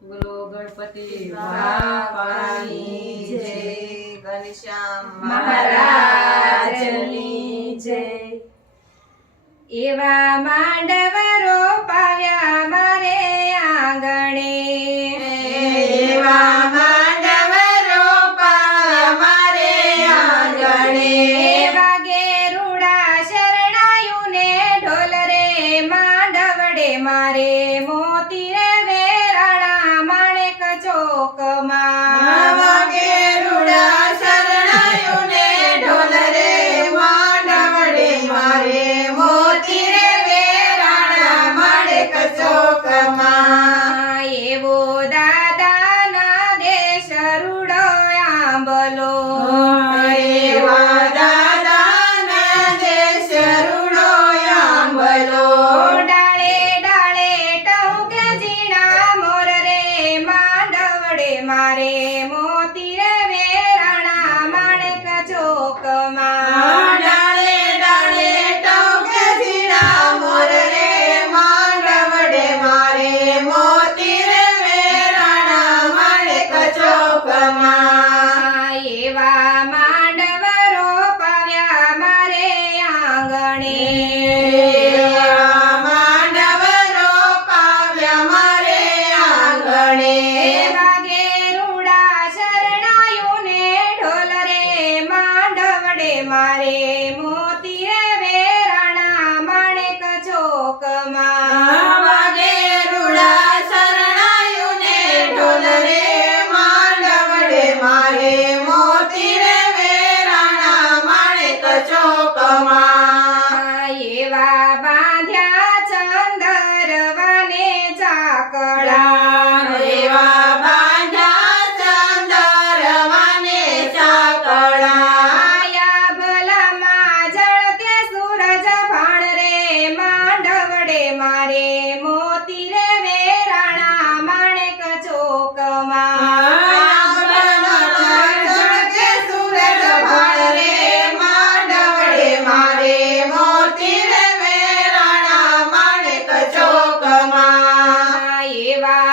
બોલો ગણપતિ બાપાની જય, ઘનશ્યામ મહારાજની જય। એવા માંડવ રોપાવ્યા મારે આંગણે, એવા માંડવ રોપાવ્યા મારે આંગણે। એવા ગેરુડા શરણાયુને ઢોલ રે માંડવડે મારે મોતી રે વેરાણા માણેક ચોકમાં। આવા ગેરુડા શરણાયુને ઢોલ રે માંડવડે મારે મોતી રે વેરાણા માણેક ચોકમાં। એવો દાદાના દેશ રૂડો આંબલો, એવા દાદાના દેશ રૂડો આંબલો। ડાળે ડાળે ટહુકે ઝીણા મોર રે માંડવડે મારે મોતી રે વેરાણા માણેક ચોકમાં। ડાળે ડાળે ટહુકે ઝીણા મોર રે માંડવડે મારે મોતી રે વેરાણા માણેક ચોકમાં। એવા માંડવ રોપાવ્યા મારે આંગણે, એવા માંડવ રોપાવ્યા મારે આંગણે। એવા ગેરુડા શરણાયુને ઢોલ રે માંડવડે મારે મોતી રે વેરાણા માણેક ચોકમાં। આવા ગેરુડા શરણાયુને ઢોલ રે માંડવડે મારે મોતી રે વેરાણા માણેક ચોકમાં। એવા બાંધ્યા ચંદરવાને ચાકડા, એવા બાંધ્યા ચંદરવાને ચાકડા। આયા ભલામાં ઝળકે સૂરજ ભાણ રે માંડવડે મારે મોતી રે વેરાણા માણેક ચોકમાં। ઝળકે સૂરજ ભાળ રે માંડવડે મારે મોતી રે વેરાણા માણેક ચોકમાં। એવા